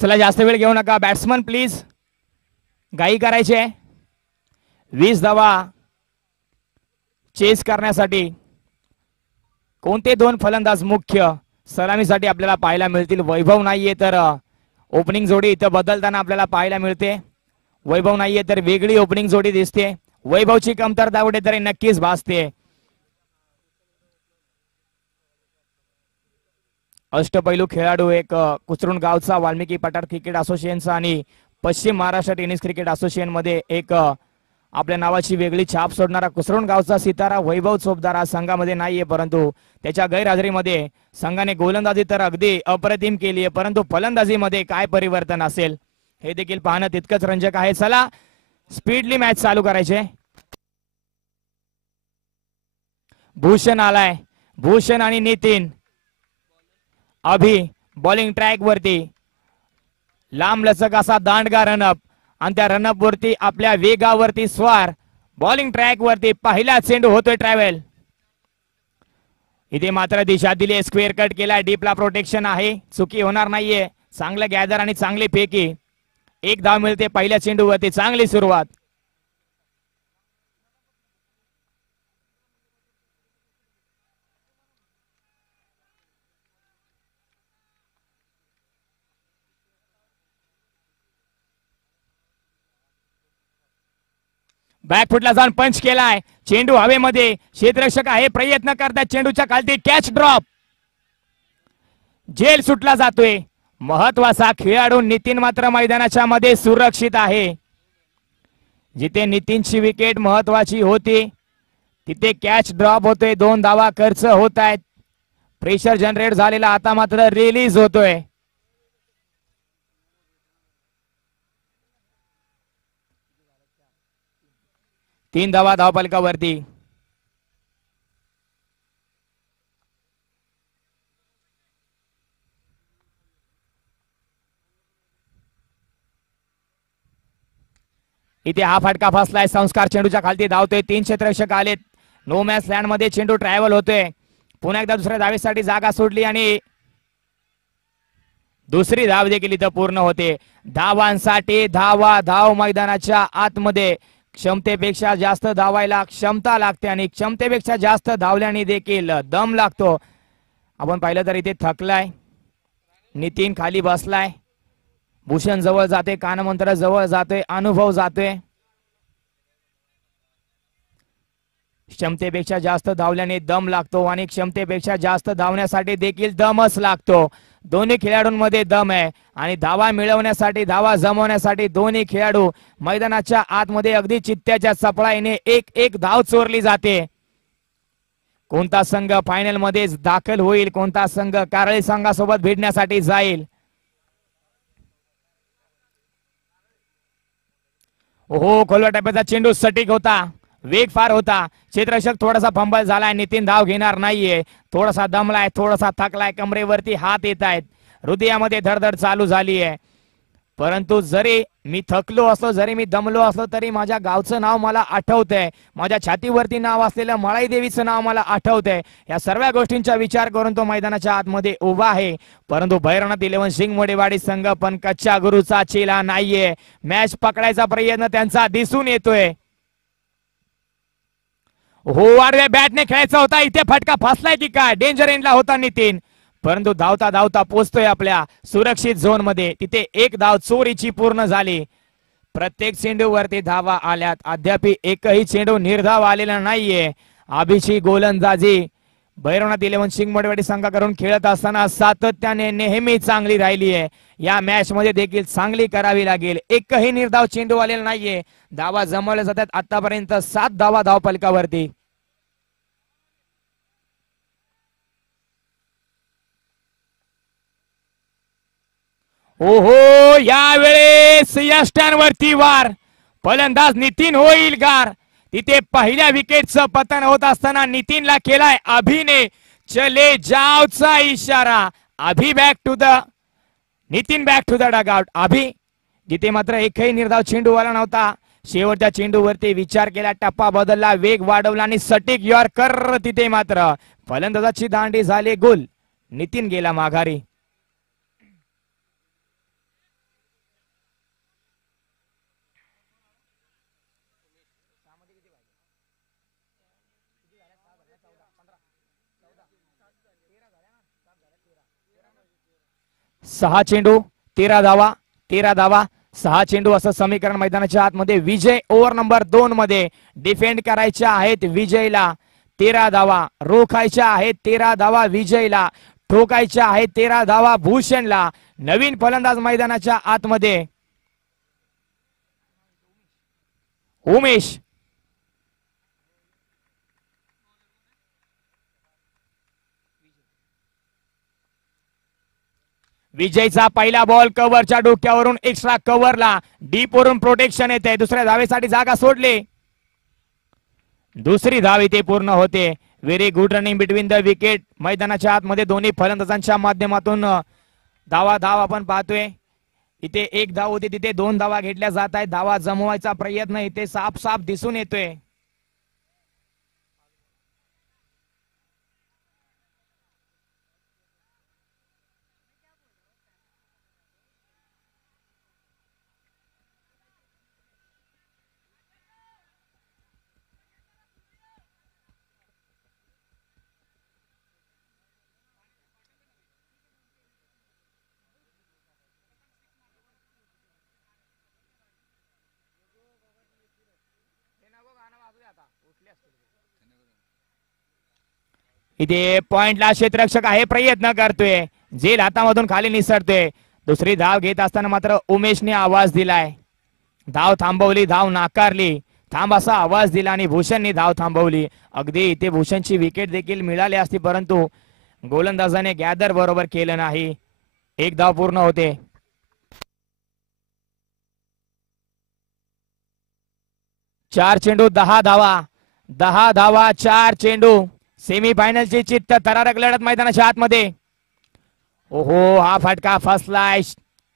चला जास्त वेळ घेऊ नका बॅट्समन प्लीज घाई करायचे 20 धावा चेस करण्यासाठी कोणते दोन फलंदाज मुख्य सलामीसाठी आपल्याला पाहायला मिळतील वैभव नाहीये तर ओपनिंग जोडी इथं बदलताना आपल्याला पाहायला मिळते वैभव नाहीये तर वेगळी ओपनिंग जोडी दिसते वैभवची कमतरता कुठेतरी नक्कीच भासते अष्टपैलू खेळाडू एक कुचरुण गावचा वाल्मिकी पठार क्रिकेट असोसिएशनचा आणि पश्चिम महाराष्ट्र टेनिस क्रिकेट असोसिएशन मध्ये एक आपल्या नावाची वेगळी छाप सोडणारा कुचरुण गावचा सितारा वैभव चोपदार आज संघामध्ये नाहीये परंतु त्याच्या गैरहजेरीमध्ये संघाने गोलंदाजी तर अगदी अप्रतिम केली आहे परंतु फलंदाजीमध्ये काय परिवर्तन असेल हे देखील पाहणं तितकंच रंजक आहे चला स्पीडली मॅच चालू करायचे भूषण आलाय भूषण आणि नितीन अभि बॉलिंग ट्रॅक वरती लांब लचक असा दांडगा रनअप आणि त्या रनअप वरती आपल्या वेगावरती स्वार बॉलिंग ट्रॅक वरती पहिला चेंडू होतोय ट्रॅव्हल इथे मात्र दिशा दिली स्क्वेअर कट केलाय डीपला प्रोटेक्शन आहे चुकी होणार नाहीये चांगलं गॅदर आणि चांगली फेकी एक धाव मिळते पहिल्या चेंडूवरती चांगली सुरुवात बॅकफुटला जाऊन पंच केलाय चेंडू हवेमध्ये क्षेत्ररक्षक आहे प्रयत्न करतात चेंडूच्या खालती कॅच ड्रॉप जेल सुटला जातोय महत्वाचा खेळाडू नितीन मात्र मैदानाच्या मध्ये सुरक्षित आहे जिथे नितीनची विकेट महत्वाची होती तिथे कॅच ड्रॉप होतोय 2 धावा खर्च होत आहेत प्रेशर जनरेट झालेला आता मात्र रिलीज होतोय तीन धावा धावफलकावरती इथे हा फटका फसलाय संस्कार चेंडूच्या खालती धावतोय 3 क्षेत्ररक्षक आलेत नो मॅच लँड मध्ये चेंडू ट्रॅव्हल होतोय पुन्हा एकदा दुसऱ्या धावेसाठी जागा सोडली आणि दुसरी धाव देखील इथं पूर्ण होते धावांसाठी धाव मैदानाच्या आतमध्ये क्षमतेपेक्षा जास्त धावायला क्षमता लागते आणि क्षमतेपेक्षा जास्त धावल्याने देखील दम लागतो आपण पाहिलं तर इथे थकलाय नितीन खाली बसलाय भूषण जवळ जाते कानमंत्र जवळ जातोय अनुभव जातोय क्षमतेपेक्षा जास्त धावल्याने दम लागतो आणि क्षमतेपेक्षा जास्त धावण्यासाठी देखील दमच लागतो दोन्ही खेळाडूंमध्ये दम आहे आणि धावा मिळवण्यासाठी धावा जमवण्यासाठी दोन्ही खेळाडू मैदानाच्या आतमध्ये अगदी चित्त्याच्या चपळाईने एक धाव चोरली जाते कोणता संघ फायनल मध्ये दाखल होईल कोणता संघ कारळी संघासोबत भिडण्यासाठी जाईल ओहो खोलवा टप्प्याचा चेंडू सटीक होता वेग फार होता क्षेत्ररक्षक थोडासा फंबल झालाय नितीन धाव घेणार नाहीये थोडासा दमलाय थोडासा थकलाय कमरेवरती हात येत आहेत हृदयामध्ये धडधड चालू झाली आहे परंतु जरी मी थकलो असलो जरी मी दमलो असलो तरी माझ्या गावचं नाव मला आठवतंय माझ्या छातीवरती नाव असलेलं मळाई देवीचं नाव मला आठवतंय या सर्व गोष्टींचा विचार करून तो मैदानाच्या आतमध्ये उभा आहे परंतु भैरवनाथ 11 शिंगमोडेवाडी संघ पण कच्च्या गुरुचा चेला नाहीये मॅच पकडायचा प्रयत्न त्यांचा दिसून येतोय हो अरे बॅटने खेळायचा होता इथे फटका फसलाय की काय डेंजर एंडला होता नितीन परंतु धावता धावता पोहोचतोय आपल्या सुरक्षित झोन मध्ये तिथे एक धाव चोरीची पूर्ण झाली प्रत्येक चेंडूवरती धावा आल्यात अद्याप एकही चेंडू निर्धाव आलेला नाहीये अभिषेक गोलंदाजी भैरवनाथ 11 शिंगमोडेवाडी संघाकडून खेळत असताना सातत्याने नेहमी चांगली राहिली आहे या मॅच मध्ये देखील चांगली करावी लागेल एकही निर्धाव चेंडू आलेला नाहीये धावा जमवल्या जातात आतापर्यंत 7 धावा धावफलकावरती ओहो यावेळेस यष्ट्यांवरती वार फलंदाज नितीन होईल गार तिथे पहिल्या विकेटचं पतन होत असताना नितीनला केलाय अभिने चले जावचा इशारा अभि back to the Nitin back to the dugout अभि जिथे मात्र एकही निर्धाव चेंडू आला नव्हता शेवटच्या चेंडूवरती विचार केला टप्पा बदलला वेग वाढवला आणि सटीक यॉर्कर तिथे मात्र फलंदाजाची दांडी झाली गोल नितीन गेला माघारी 6 चेंडू 13 धावा 13 धावा 6 चेंडू असं समीकरण मैदानाच्या आतमध्ये. विजय ओव्हर नंबर 2 मध्ये डिफेंड करायच्या आहेत विजयला. 13 धावा रोखायच्या आहेत. 13 धावा विजयला. ठोकायच्या आहेत 13 धावा भूषणला. नवीन फलंदाज मैदानाच्या आतमध्ये उमेश. विजयचा पहिला बॉल कव्हरच्या डोक्यावरून एक्स्ट्रा कव्हरला. डीप वरून प्रोटेक्शन येते. दुसऱ्या धावेसाठी जागा सोडली. दुसरी धाव इथे पूर्ण होते. Very good running between the wicket. मैदानाच्या आतमध्ये दोन्ही फलंदाजांच्या माध्यमातून धाव आपण पाहतोय. इथे 1 धाव होती तिथे 2 धावा घेतल्या जात आहेत. धावा जमवायचा प्रयत्न इथे साफ साफ दिसून येतोय. इथे पॉइंटला क्षेत्ररक्षक आहे. प्रयत्न करतोय. झेल हातामधून खाली निसरतोय. दुसरी धाव घेत असताना मात्र उमेशने आवाज दिलाय. धाव थांबवली. धाव नाकारली. थांब असा आवाज दिला आणि भूषणने धाव थांबवली. अगदी इथे भूषणची विकेट देखील मिळाली असती परंतु गोलंदाजाने गॅदर बरोबर केलं नाही. 1 धाव पूर्ण होते. चार चेंडू 10 धावा 10 धावा 4 चेंडू. सेमीफायनलची चित्त थरारक लढत मैदानाच्या आतमध्ये. ओहो हा फटका फसलाय.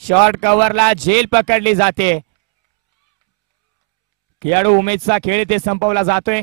शॉर्ट कव्हरला झेल पकडली जाते. खेळाडू उमेशचा खेळ ते संपवला जातोय.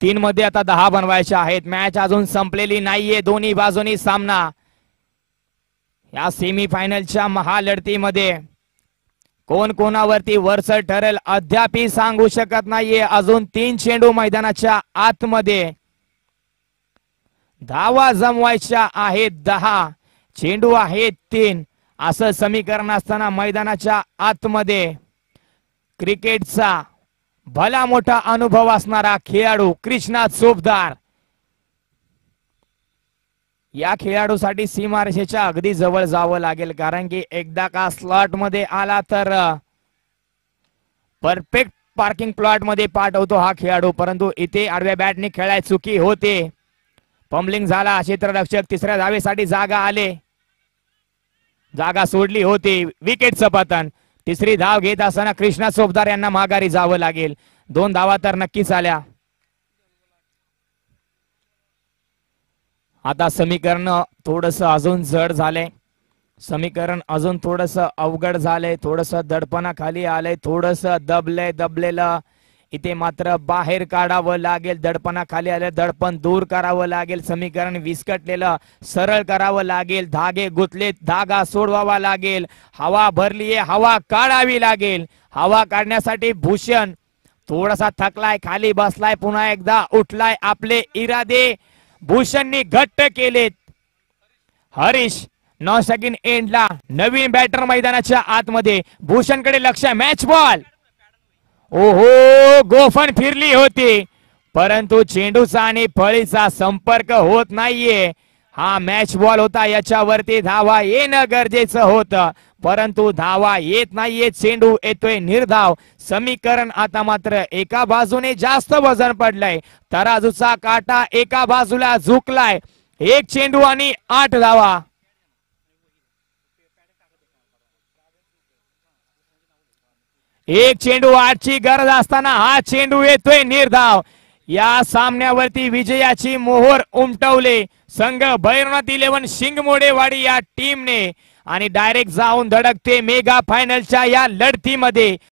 3 मध्ये आता 10 बनवायचे आहेत. मॅच अजून संपलेली नाहीये. दोन्ही बाजूनी सामना. या सेमीफायनलच्या महालढतीमध्ये कोण कोणावरती वरचढ ठरेल अद्यापही सांगू शकत नाहीये. अजून 3 चेंडू मैदानाच्या आतमध्ये. धावा जमवायच्या आहेत 10. चेंडू आहेत 3. असं समीकरण असताना मैदानाच्या आतमध्ये क्रिकेटचा भला मोठा अनुभव असणारा खेळाडू कृष्णा चोपदार. या खेळाडूसाठी सीमारेषेच्या अगदी जवळ जावं लागेल कारण की एकदा का स्लॉट मध्ये आला तर परफेक्ट पार्किंग प्लॉट मध्ये पाठवतो हा खेळाडू. परंतु इथे आडव्या बॅटने खेळाय चुकी होते. पंबलिंग झाला. क्षेत्ररक्षक तिसऱ्या धावेसाठी जागा आले. जागा सोडली होती. विकेटचं पतन. तिसरी धाव घेत असताना कृष्णा चोपदार यांना माघारी जावं लागेल. 2 धावा तर नक्कीच आल्या. आता समीकरण थोडस अजून जड झालंय. समीकरण अजून थोडस अवघड झालंय. थोडस दडपणाखाली आलंय. थोडस दबलेलं इथे मात्र बाहेर काढावं लागेल. दडपणाखाली आले. दडपण दूर करावं लागेल. समीकरण विस्कटलेलं सरळ करावं लागेल. धागे गुंतलेत. धागा सोडवावा लागेल. हवा भरलीये. हवा काढावी लागेल. हवा काढण्यासाठी भूषण थोडासा थकलाय. खाली बसलाय. पुन्हा एकदा उठलाय. आपले इरादे भूषणनी घट्ट केलेत. हरीश 9 सेकंड एंडला नवीन बॅटर मैदानाच्या आतमध्ये. भूषणकडे लक्ष. Match ball. ओहो गोफण फिरली होती परंतु चेंडूचा आणि फळीचा संपर्क होत नाहीये. हा मॅच बॉल होता. याच्यावरती धावा येणं गरजेचं होतं परंतु धावा येत नाहीये. चेंडू येतोय निर्धाव. समीकरण आता मात्र एका बाजूने जास्त वजन पडलंय. तराजूचा काटा एका बाजूला झुकलाय. 1 चेंडू आणि 8 धावा. एक चेंडू 8 ची गरज असताना हा चेंडू येतोय निर्धाव. या सामन्यावरती विजयाची मोहर उमटवले संघ भैरवनाथ 11 शिंगमोडेवाडी या टीमने आणि डायरेक्ट जाऊन धडकते मेगा फायनलच्या या लढतीमध्ये.